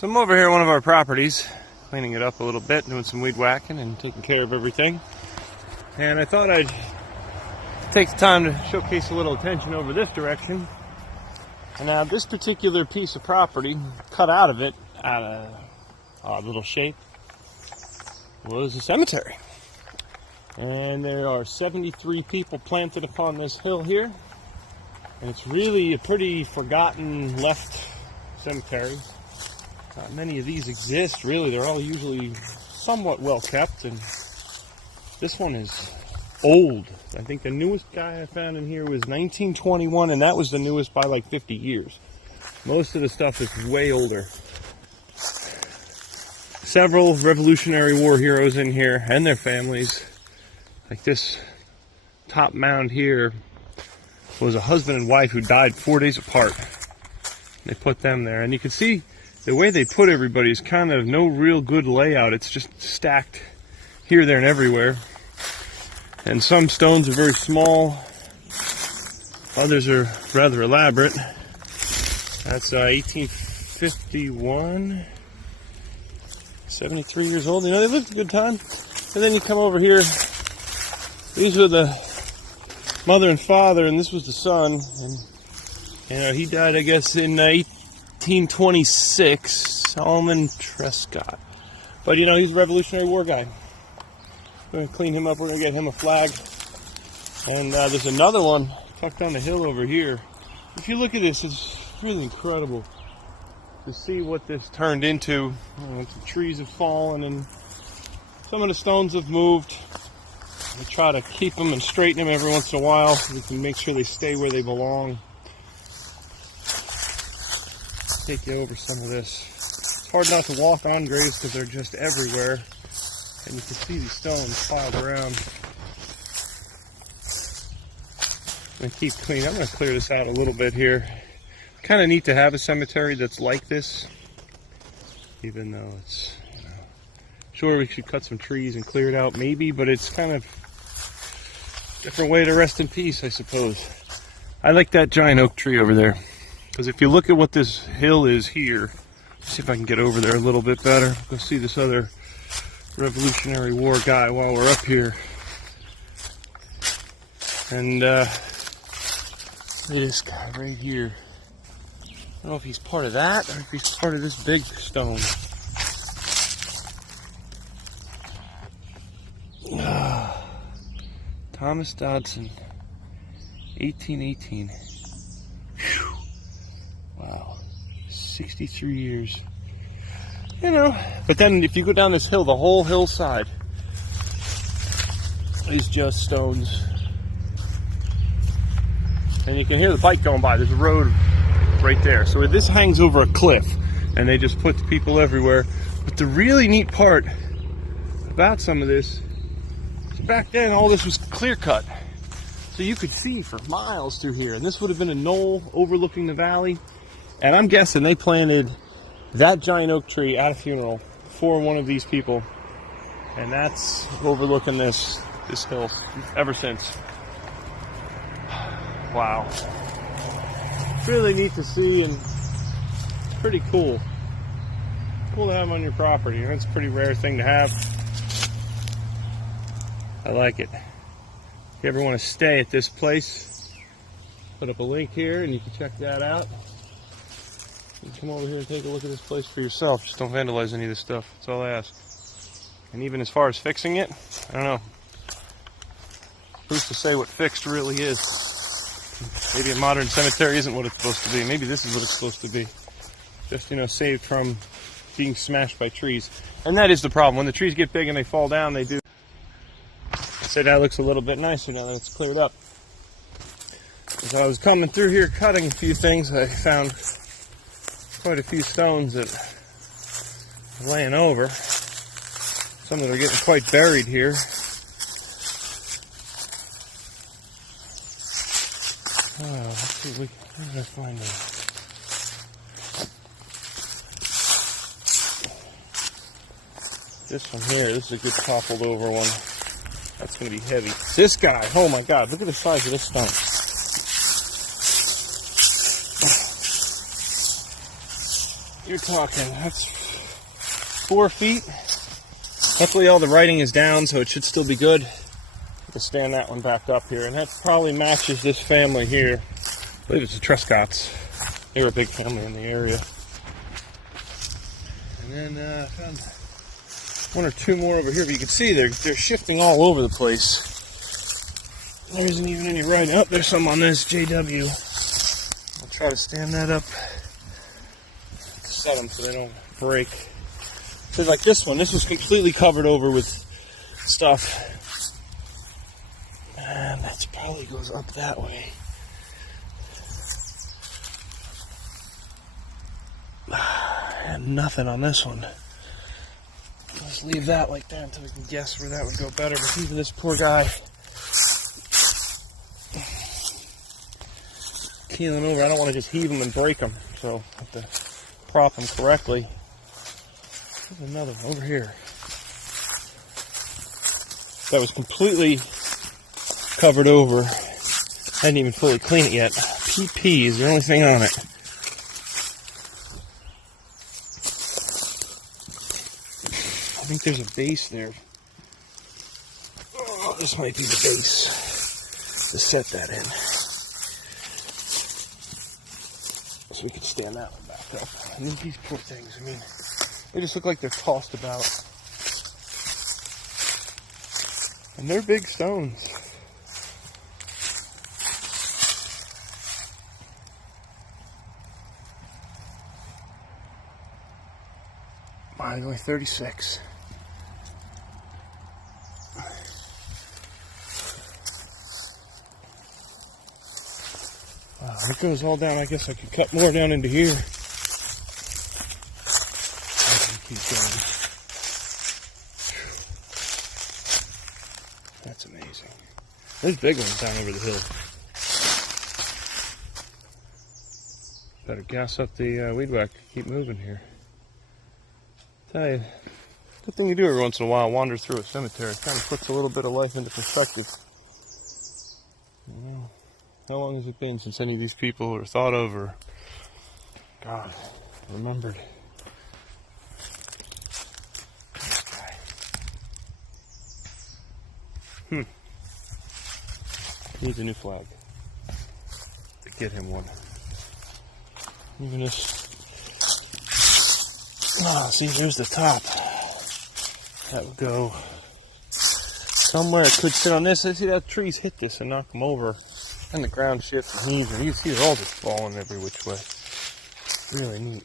So I'm over here at one of our properties, cleaning it up a little bit, doing some weed whacking and taking care of everything. And I thought I'd take the time to showcase a little attention over this direction. And now this particular piece of property, cut out of it, out of an odd little shape, was a cemetery. And there are 73 people planted upon this hill here. And it's really a pretty forgotten left cemetery. Not many of these exist, really. They're all usually somewhat well kept, and this one is old. I think the newest guy I found in here was 1921, and that was the newest by like 50 years. Most of the stuff is way older. Several Revolutionary War heroes in here and their families. Like this top mound here was a husband and wife who died 4 days apart. They put them there, and you can see the way they put everybody is kind of no real good layout. It's just stacked here, there, and everywhere. And some stones are very small. Others are rather elaborate. That's 1851. 73 years old. You know, they lived a good time. And then you come over here. These were the mother and father, and this was the son. And you know, he died, I guess, in 1826, Solomon Trescott. But you know, he's a Revolutionary War guy. We're going to clean him up. We're going to get him a flag. And there's another one tucked down the hill over here. If you look at this, it's really incredible to see what this turned into. The trees have fallen and some of the stones have moved. I try to keep them and straighten them every once in a while so we can make sure they stay where they belong. Take you over some of this. It's hard not to walk on graves because they're just everywhere, and you can see these stones piled around. I'm going to keep cleaning. I'm going to clear this out a little bit here. Kind of neat to have a cemetery that's like this, even though it's, you know, sure we should cut some trees and clear it out maybe, but it's kind of a different way to rest in peace, I suppose. I like that giant oak tree over there. Because if you look at what this hill is here, let's see if I can get over there a little bit better. Go see this other Revolutionary War guy while we're up here. And this guy right here. I don't know if he's part of that or if he's part of this big stone. Thomas Dodson, 1818. Whew. Wow, 63 years. You know, but then if you go down this hill, the whole hillside is just stones. And you can hear the bike going by. There's a road right there. So this hangs over a cliff, and they just put people everywhere. But the really neat part about some of this is back then all this was clear cut. So you could see for miles through here. And this would have been a knoll overlooking the valley. And I'm guessing they planted that giant oak tree at a funeral for one of these people. And that's overlooking this hill ever since. Wow. Really neat to see and pretty cool. Cool to have on your property. That's a pretty rare thing to have. I like it. If you ever want to stay at this place, put up a link here and you can check that out. You can come over here and take a look at this place for yourself. Just don't vandalize any of this stuff. That's all I ask. And even as far as fixing it, I don't know. Who's to say what fixed really is? Maybe a modern cemetery isn't what it's supposed to be. Maybe this is what it's supposed to be. Just, you know, saved from being smashed by trees. And that is the problem. When the trees get big and they fall down, they do. So that looks a little bit nicer now that it's cleared up. As I was coming through here cutting a few things, I found quite a few stones that are laying over. Some that are getting quite buried here. Oh, let's see, where did I find them? This one here, this is a good toppled over one. That's going to be heavy. This guy, oh my God, look at the size of this stone. you're talking, that's 4 feet. Luckily all the writing is down, so it should still be good. To stand that one back up here, and that probably matches this family here. I believe it's the Trescotts. They're a big family in the area. And then I found 1 or 2 more over here, but you can see they're shifting all over the place. There isn't even any writing. Oh, there's some on this JW. I'll try to stand that up, set them so they don't break. So like this one, this was completely covered over with stuff. And that probably goes up that way. And nothing on this one. Let's leave that like that until we can guess where that would go better. But even this poor guy keeling over. I don't want to just heave him and break him, so I have to prop him correctly. There's another one over here. That was completely covered over. I didn't even fully clean it yet. PP is the only thing on it. I think there's a base there. Oh, this might be the base to set that in. So we can stand that one back up. And then these poor things, I mean, they just look like they're tossed about. And they're big stones. Mine's only 36. Wow, it goes all down. I guess I could cut more down into here. I can keep going. That's amazing. There's big ones down over the hill. Better gas up the weed whack. Keep moving here. Tell you, good thing you do every once in a while, wander through a cemetery. It kind of puts a little bit of life into perspective. You know, how long has it been since any of these people were thought of or, God, remembered? Needs a new flag. Get him one. Even this. Oh, see, here's the top. That would go somewhere. It could sit on this. I see that trees hit this and knock them over. And the ground shifts and heaves. And you can see they're all just falling every which way. Really neat.